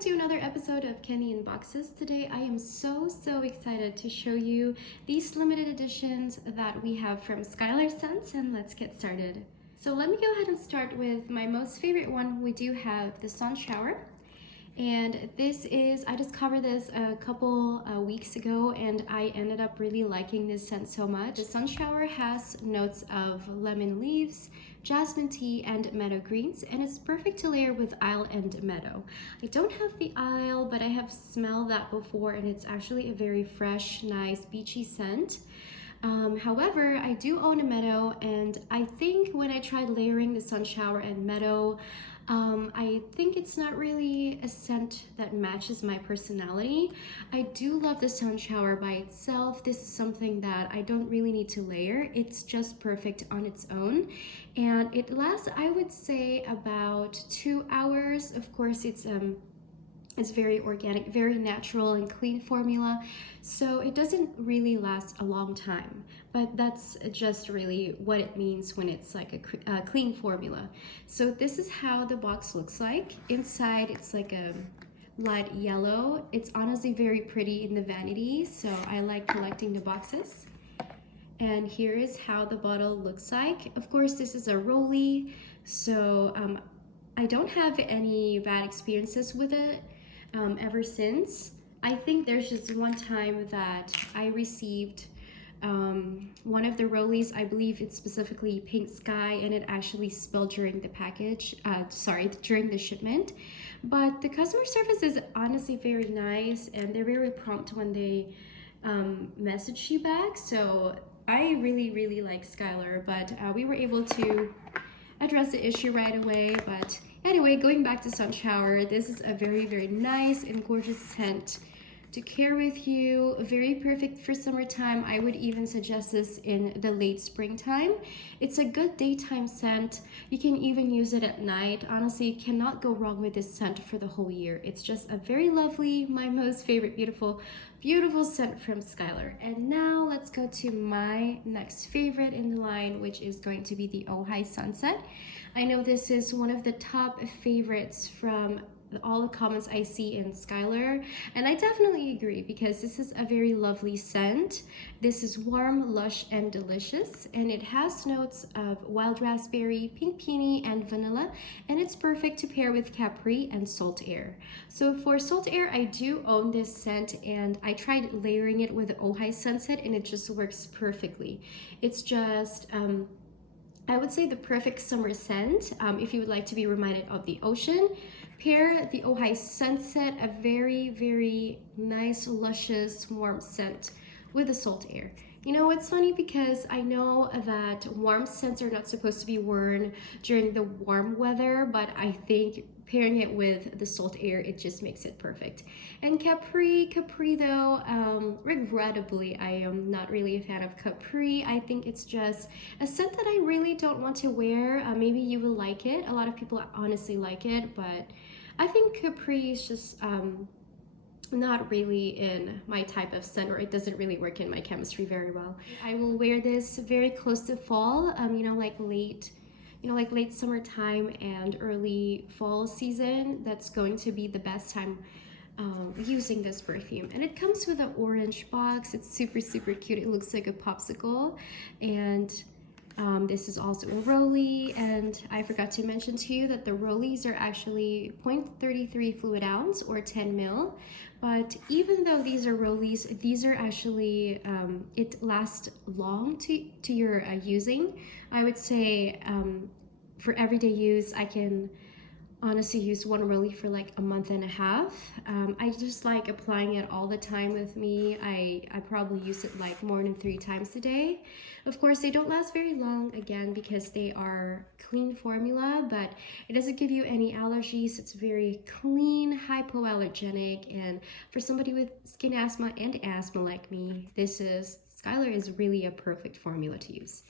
to another episode of Kenny in Boxes. Today I am so excited to show you these limited editions that we have from Skylar scents, and let's get started. So let me go ahead and start with my most favorite one. We do have the Sun Shower. And this is, I discovered this a couple weeks ago and I ended up really liking this scent so much. The Sun Shower has notes of lemon leaves, jasmine tea, and meadow greens, and it's perfect to layer with Isle and Meadow. I don't have the Isle, but I have smelled that before and it's actually a very fresh, nice, beachy scent. However, I do own a Meadow, and I think when I tried layering the Sun Shower and Meadow, I think it's not really a scent that matches my personality. I do love the Sun Shower by itself. This is something that I don't really need to layer. It's just perfect on its own. And it lasts, I would say, about 2 hours. Of course, it's very organic, very natural and clean formula, so it doesn't really last a long time, but that's just really what it means when it's like a clean formula. So this is how the box looks like. Inside it's like a light yellow. It's honestly very pretty in the vanity, so I like collecting the boxes. And here is how the bottle looks like. Of course, this is a rollie, so I don't have any bad experiences with it ever since. I think there's just one time that I received one of the rollies. I believe it's specifically Pink Sky, and it actually spilled during the during the shipment. But the customer service is honestly very nice, and they're very prompt when they message you back. So I really like Skylar, but we were able to address the issue right away. But anyway, going back to Sun Shower, this is a very nice and gorgeous scent to carry with you. Very perfect for summertime. I would even suggest this in the late springtime. It's a good daytime scent. You can even use it at night. Honestly, you cannot go wrong with this scent for the whole year. It's just a very lovely, my most favorite, beautiful scent from Skylar. And now let's go to my next favorite in the line, which is going to be the Ojai Sunset. I know this is one of the top favorites from all the comments I see in Skylar, and I definitely agree because this is a very lovely scent. This is warm, lush, and delicious, and it has notes of wild raspberry, pink peony, and vanilla, and it's perfect to pair with Capri and Salt Air. So for Salt Air, I do own this scent, and I tried layering it with the Ojai Sunset, and it just works perfectly. It's just I would say the perfect summer scent. If you would like to be reminded of the ocean, pair the Ojai Sunset, a very nice, luscious, warm scent with the Salt Air. You know, it's funny because I know that warm scents are not supposed to be worn during the warm weather, but I think pairing it with the Salt Air, it just makes it perfect. And Capri though, regrettably, I am not really a fan of Capri. I think it's just a scent that I really don't want to wear. Maybe you will like it. A lot of people honestly like it, but I think Capri is just not really in my type of scent, or it doesn't really work in my chemistry very well. I will wear this very close to fall, like late summertime and early fall season. That's going to be the best time using this perfume. And it comes with an orange box. It's super cute. It looks like a popsicle, and this is also a rollie. And I forgot to mention to you that the rollies are actually 0.33 fluid ounce or 10 ml. But even though these are rollies, these are actually, it lasts long to your using. I would say for everyday use, I can honestly use one rollie for like a month and a half. I just like applying it all the time with me. I probably use it like more than 3 times a day. Of course, they don't last very long, again, because they are clean formula, but it doesn't give you any allergies. It's very clean, hypoallergenic, and for somebody with skin asthma and asthma like me, Skylar is really a perfect formula to use.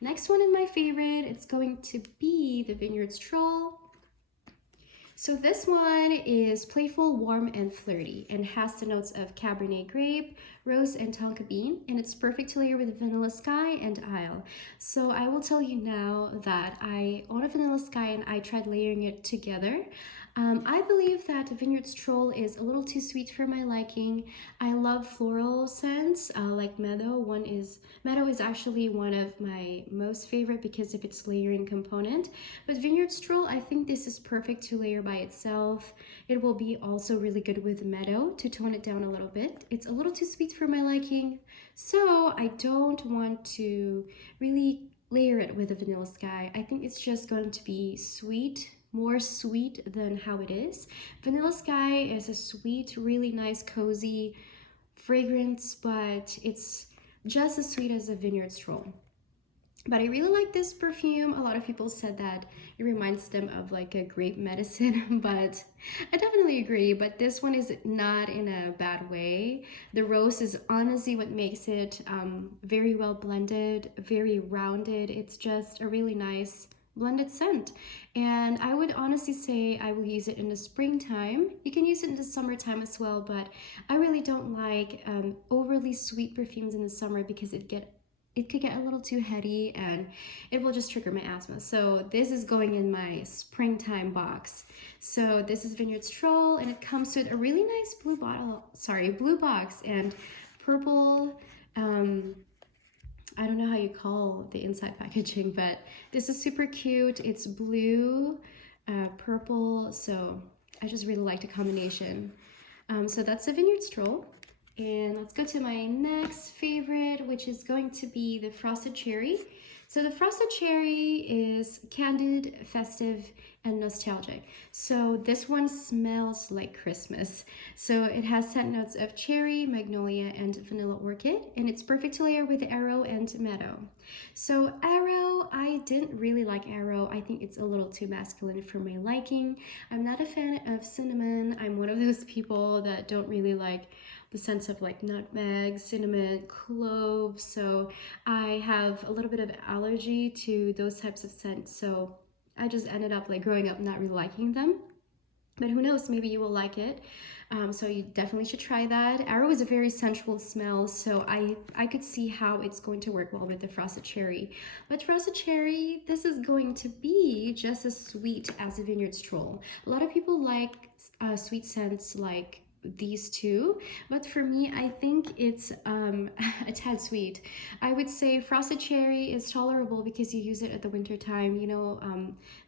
Next one in my favorite, it's going to be the Vineyard Stroll. So this one is playful, warm, and flirty, and has the notes of Cabernet grape, rose, and tonka bean, and it's perfect to layer with Vanilla Sky and Isle. So I will tell you now that I own a Vanilla Sky and I tried layering it together. I believe that Vineyard Stroll is a little too sweet for my liking. I love floral scents like meadow. Meadow is actually one of my most favorite because of its layering component. But Vineyard Stroll, I think this is perfect to layer by itself. It will be also really good with meadow to tone it down a little bit. It's a little too sweet for my liking, so I don't want to really layer it with a Vanilla Sky. I think it's just going to be sweet, more sweet than how it is. Vanilla Sky is a sweet, really nice, cozy fragrance, but it's just as sweet as a Vineyard Stroll. But I really like this perfume. A lot of people said that it reminds them of like a grape medicine, but I definitely agree. But this one is not in a bad way. The rose is honestly what makes it very well blended, very rounded. It's just a really nice blended scent, and I would honestly say I will use it in the springtime. You can use it in the summertime as well, but I really don't like overly sweet perfumes in the summer because it could get a little too heady and it will just trigger my asthma. So this is going in my springtime box. So this is Vineyard Stroll, and it comes with a really nice blue box and purple, I don't know how you call the inside packaging, but this is super cute. It's blue, purple, so I just really like the combination. So that's the Vineyard Stroll. And let's go to my next favorite, which is going to be the Frosted Cherry. So the Frosted Cherry is candid, festive, and nostalgic. So this one smells like Christmas. So it has scent notes of cherry, magnolia, and vanilla orchid, and it's perfect to layer with Arrow and Meadow. So Arrow, I didn't really like Arrow. I think it's a little too masculine for my liking. I'm not a fan of cinnamon. I'm one of those people that don't really like the sense of like nutmeg, cinnamon, cloves. So I have a little bit of allergy to those types of scents. So I just ended up like growing up not really liking them. But who knows, maybe you will like it. So you definitely should try that. Arrow is a very sensual smell, so I could see how it's going to work well with the Frosted Cherry. But Frosted Cherry, this is going to be just as sweet as a Vineyard Stroll. A lot of people like sweet scents like these two, but for me I think it's a tad sweet. I would say Frosted Cherry is tolerable because you use it at the winter time, you know.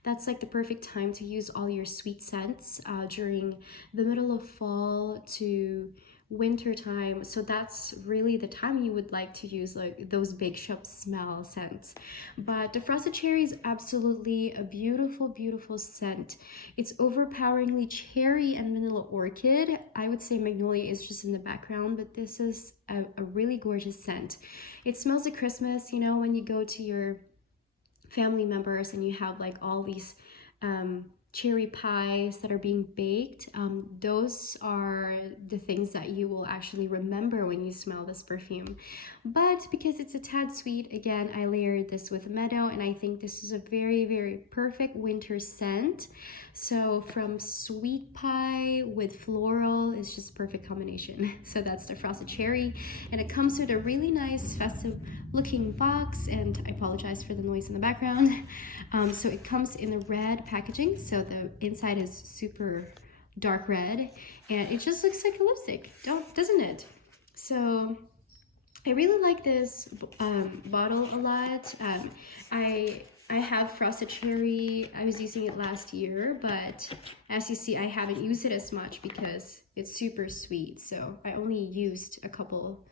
That's like the perfect time to use all your sweet scents during the middle of fall to winter time. So that's really the time you would like to use like those big shop smell scents. But the Frosted Cherry is absolutely a beautiful, beautiful scent. It's overpoweringly cherry and vanilla orchid. I would say magnolia is just in the background, but this is a really gorgeous scent. It smells like Christmas, you know, when you go to your family members and you have like all these cherry pies that are being baked. Those are the things that you will actually remember when you smell this perfume. But because it's a tad sweet, again, I layered this with Meadow, and I think this is a very, very perfect winter scent. So from sweet pie with floral, it's just a perfect combination. So that's the Frosted Cherry, and it comes with a really nice festive looking box, and I apologize for the noise in the background. So it comes in a red packaging, so the inside is super dark red, and it just looks like a lipstick, doesn't it? So I really like this bottle a lot. I have Frosted Cherry. I was using it last year, but as you see, I haven't used it as much because it's super sweet. So I only used a couple,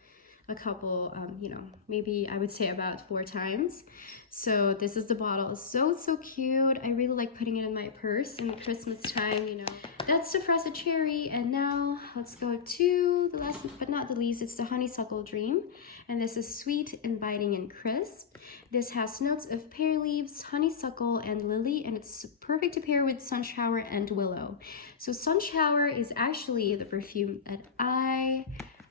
you know, maybe I would say about 4 times. So this is the bottle. It's so cute. I really like putting it in my purse in Christmas time, you know. That's the Frosted Cherry, and now let's go to the last but not the least. It's the Honeysuckle Dream, and this is sweet, inviting, and crisp. This has notes of pear leaves, honeysuckle, and lily, and it's perfect to pair with Sunshower and Willow. So Sunshower is actually the perfume that I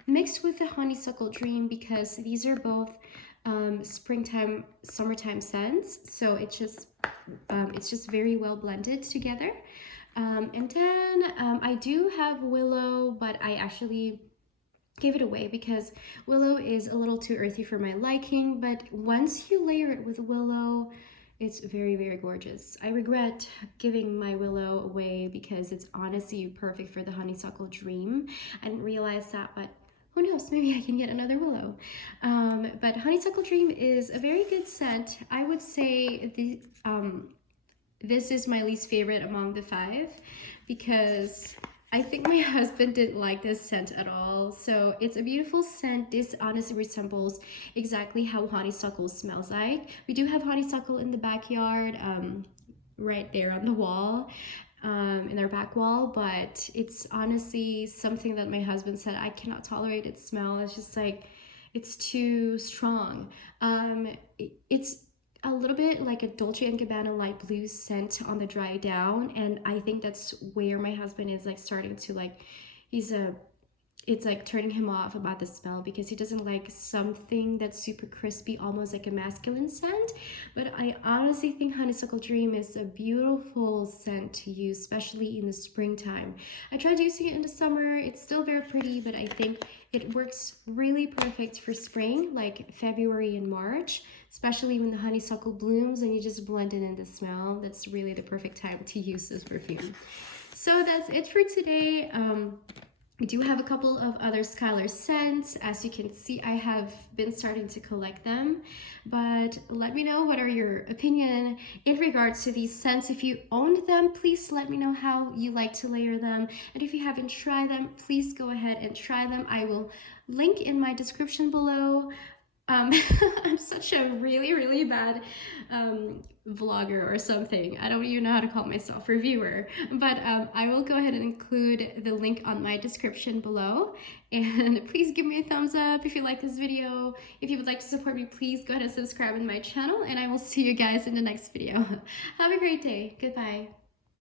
mixed with the Honeysuckle Dream because these are both springtime, summertime scents. So it's just very well blended together. And then I do have Willow, but I actually gave it away because Willow is a little too earthy for my liking. But once you layer it with Willow, It's very, very gorgeous. I regret giving my willow away because it's honestly perfect for the Honeysuckle Dream. I didn't realize that, but who knows, maybe I can get another willow. But Honeysuckle Dream is a very good scent. I would say this is my least favorite among the 5 because I think my husband didn't like this scent at all. So it's a beautiful scent. This honestly resembles exactly how honeysuckle smells like. We do have honeysuckle in the backyard, right there on the wall, in our back wall, but it's honestly something that my husband said, I cannot tolerate its smell. It's just like, it's too strong. It's a little bit like a Dolce & Gabbana light blue scent on the dry down, and I think that's where my husband is like starting to like, it's like turning him off about the smell because he doesn't like something that's super crispy, almost like a masculine scent. But I honestly think Honeysuckle Dream is a beautiful scent to use, especially in the springtime. I tried using it in the summer. It's still very pretty, but I think it works really perfect for spring, like February and March, especially when the honeysuckle blooms and you just blend it in the smell. That's really the perfect time to use this perfume. So that's it for today. We do have a couple of other Skylar scents. As you can see, I have been starting to collect them, but let me know what are your opinion in regards to these scents. If you owned them, please let me know how you like to layer them. And if you haven't tried them, please go ahead and try them. I will link in my description below. I'm such a really bad vlogger or something. I don't even know how to call myself, reviewer, but I will go ahead and include the link on my description below, and please give me a thumbs up if you like this video. If you would like to support me, please go ahead and subscribe to my channel, and I will see you guys in the next video. Have a great day. Goodbye.